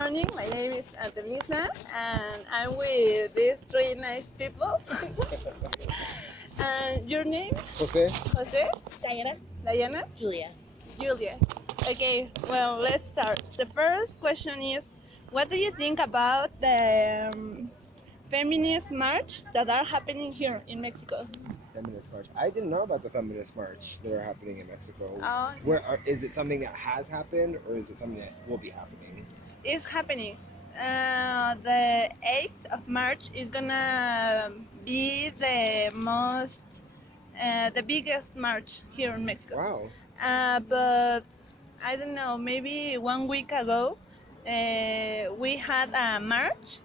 Morning, my name is Artemisa, and I'm with these three nice people. And your name? Jose? Jose? Diana. Diana? Julia. Julia. Okay, well, let's start. The first question is, what do you think about the feminist march that are happening here in Mexico? Feminist march. I didn't know about the feminist march that are happening in Mexico. Oh. Is it something that has happened, or is it something that will be happening? It's happening. The 8th of March is gonna be the biggest march here in Mexico. Wow. But I don't know, maybe 1 week ago, we had a march,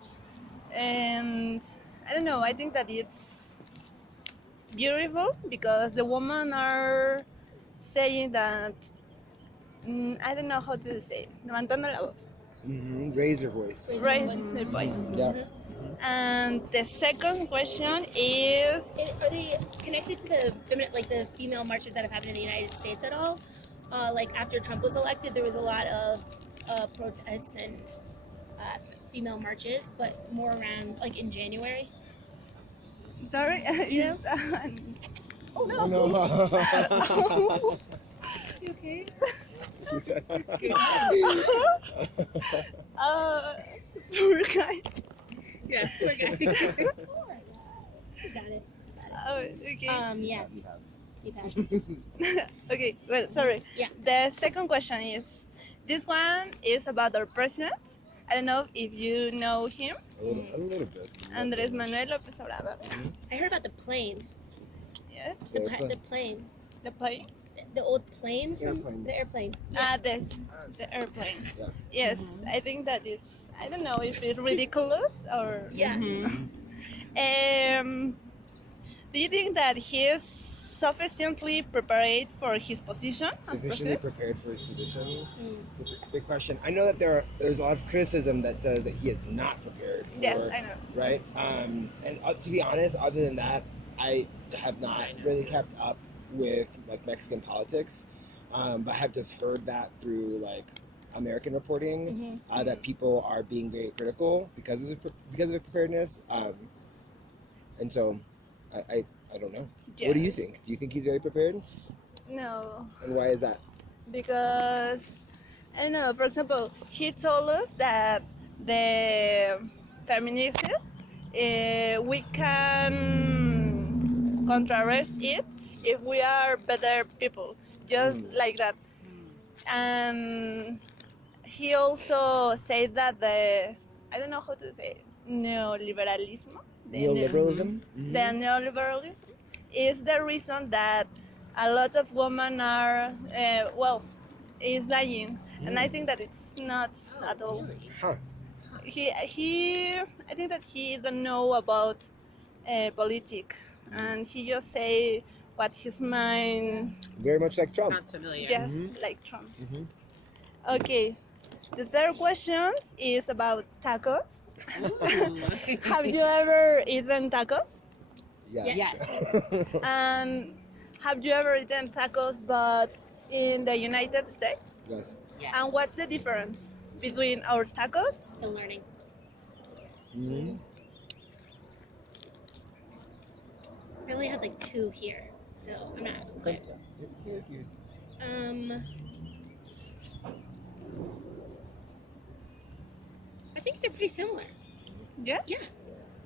and I don't know, I think that it's beautiful because the women are saying that, I don't know how to say, levantando la voz. Raise your voice. Raise the voice. Yeah. And the second question is, Are they connected to the female marches that have happened in the United States at all? Like after Trump was elected, there was a lot of protests and female marches, but more around like in January. sorry, You know? oh no. Oh, no. You okay? Poor guy. Yeah, poor guy. Got it. Oh, okay. Yeah. He passed. Okay, well, sorry. Yeah. The second question is, this one is about our president. I don't know if you know him, A little bit. Andrés Manuel López Obrador. I heard about the plane. Yes, The Which one? plane. the plane. The old plane from Airplane. the airplane. The airplane. Yeah. Yes, I think that is. I don't know if it's ridiculous or. Yeah. Do you think that he is sufficiently prepared for his position as Sufficiently president? prepared for his position? Mm. It's a big question. I know that there's a lot of criticism that says that he is not prepared. Yes, for- I know. Right? And to be honest, other than that, I have not really kept up with like Mexican politics, but have just heard that through like American reporting that people are being very critical because of preparedness, and so I don't know. Yes. What do you think? Do you think he's very prepared? No, And why is that? because I don't know. For example, he told us that the feminism, we can contrast it if we are better people, just like that. And he also said that I don't know how to say it, neoliberalism. Neoliberalism? The neoliberalism is the reason that a lot of women are, is dying. And I think that it's not at all. Huh. I think that he don't know about politics, and he just say what his mind, Very much like Trump. Sounds familiar. just like Trump. Mhm. Okay, the third question is about tacos. Have you ever eaten tacos? Yes. And have you ever eaten tacos but in the United States? Yes. Yeah. And what's the difference between our tacos? Still learning. Mhm. I only had like 2 here, so I'm not. Okay. I think they're pretty similar. Yes? Yeah.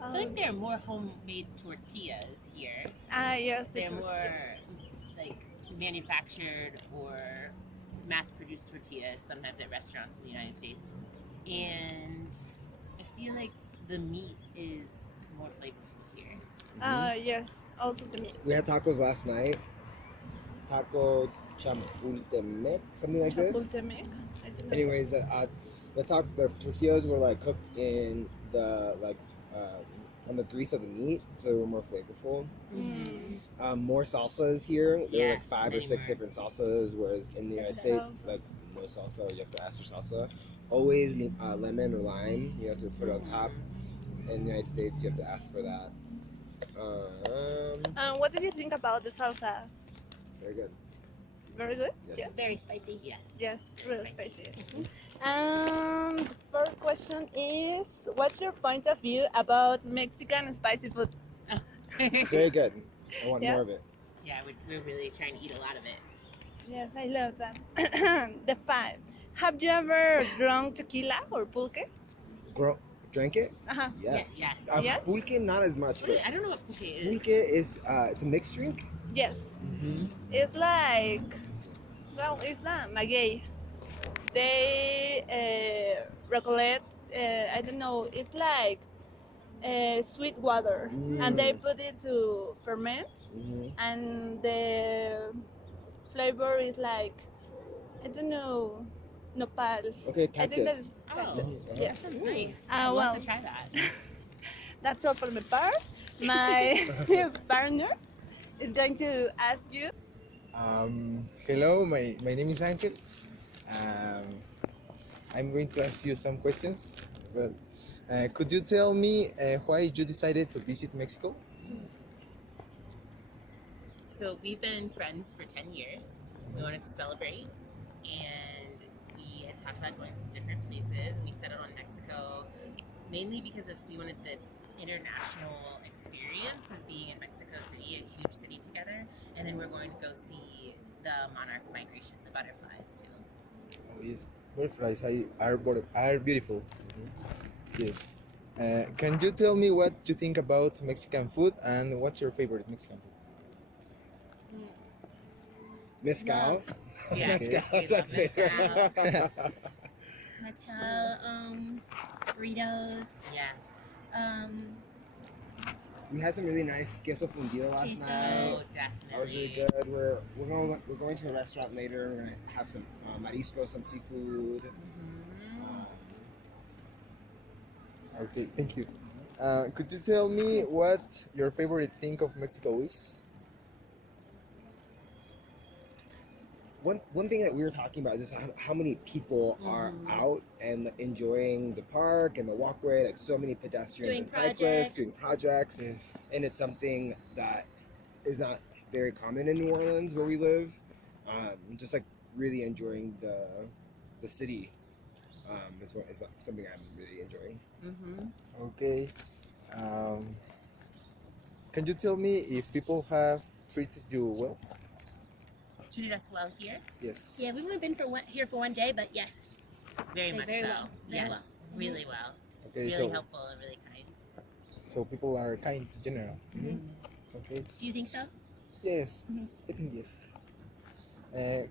I feel like they're more homemade tortillas here. Yes, the They're tortilla. more like manufactured or mass-produced tortillas, sometimes at restaurants in the United States. And I feel like the meat is more flavorful here. Yes, also the meat. We had tacos last night. Taco Chapultepec, something like this. Chapultepec. I don't know. Anyways, the tortillas were like cooked in the on the grease of the meat, so they were more flavorful. More salsas here. There were like Yes, 5 or many 6 more. different salsas, whereas in the United States, Salsa. like no salsa, you have to ask for salsa. Always lemon or lime, you have to put it on top. In the United States, you have to ask for that. What do you think about the salsa? Very good. very good. Yes. Yes, Very spicy. Yes. yes, really spicy. Mhm. And the first question is, what's your point of view about Mexican spicy food? It's very good. I want Yeah. more of it. Yeah, we're really trying to eat a lot of it. Yes, I love that. The five. Have you ever drunk tequila or pulque? Drank it? Uh-huh. Yes. Yes. Yes? Pulque, not as much. But I don't know what pulque is. pulque is it's a mixed drink. Yes. Mm-hmm. It's like, well, it's not maguey. They recollect, I don't know, it's like sweet water. And they put it to ferment, Mm-hmm. and the flavor is like, I don't know, nopal. Okay, I think cactus. that's Oh, cactus. Mhm. Yes. That sounds nice. Well, I'd love to try that. that's all for my part. My partner is going to ask you. Hello, my name is Angel. Um, I'm going to ask you some questions. Well, could you tell me why you decided to visit Mexico? So we've been friends for 10 years. We wanted to celebrate, and we had talked about going to different places, and we settled on Mexico, mainly because we wanted the international experience of being in Mexico City, a huge city together, and then we're going to go see the monarch migration, the butterflies too. Oh yes, butterflies are beautiful. Yes. Can you tell me what you think about Mexican food and what's your favorite Mexican food? Mezcal. Yeah, Mezcal we is my love favorite. Mezcal, burritos, Yes. We had some really nice queso fundido last Queso. night. Oh, That was really definitely. good. We're going to a restaurant later. We're gonna have some marisco, some seafood. Mhm. Okay, thank you. Could you tell me what your favorite thing of Mexico is? One thing that we were talking about is just how many people are Mhm. out and enjoying the park and the walkway. Like so many pedestrians Doing and cyclists projects. doing projects, Yes. and it's something that is not very common in New Orleans where we live. Just like really enjoying the city. Is something I'm really enjoying. Mhm. Okay. Can you tell me if people have treated you well? Treated us well here. Yes. Yeah, we've only been here for one day, but yes. Very Say much very so. well, very Yes, well. really well. Okay, Really so helpful and really kind. so people are kind in general. Okay. Do you think so? Yes. Mhm. I think yes.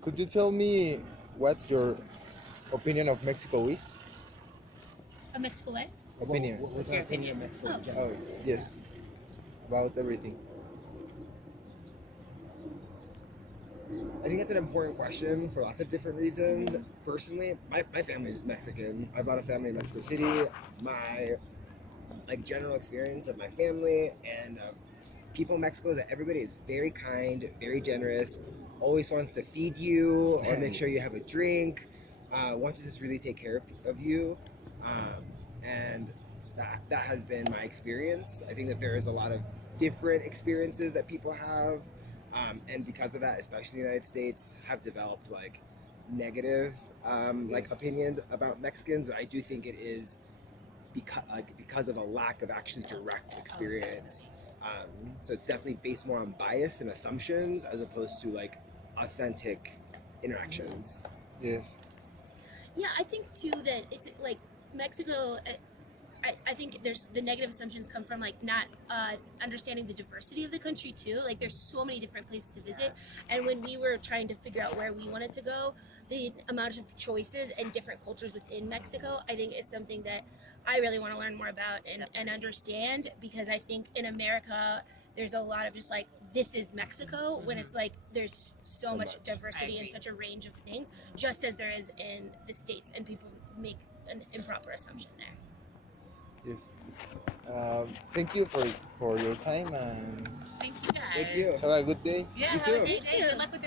Could you tell me what's your opinion of Mexico is? A Mexico way? Opinion. What's your our opinion of Mexico in general? Oh yes. About everything. I think that's an important question for lots of different reasons. Personally, my family is Mexican. I bought a family in Mexico City. My general experience of my family and people in Mexico is that everybody is very kind, very generous, always wants to feed you or make sure you have a drink, wants to just really take care of you. And that has been my experience. I think that there is a lot of different experiences that people have. And because of that, especially in the United States, have developed like negative Yes. opinions about Mexicans. I do think it is because of a lack of actually direct experience. So it's definitely based more on bias and assumptions as opposed to like authentic interactions. Yes. Yeah, I think too that it's like Mexico. I think there's the negative assumptions come from like not understanding the diversity of the country too. Like there's so many different places to visit, and when we were trying to figure out where we wanted to go, the amount of choices and different cultures within Mexico, I think is something that I really want to learn more about and understand, because I think in America there's a lot of just like this is Mexico when it's like there's so So much much. diversity I and agree. such a range of things, just as there is in the States, and people make an improper assumption there. Yes. Thank you for your time and Thank you guys. Thank you. have a good day. Yeah, You have a too. great day. Good luck with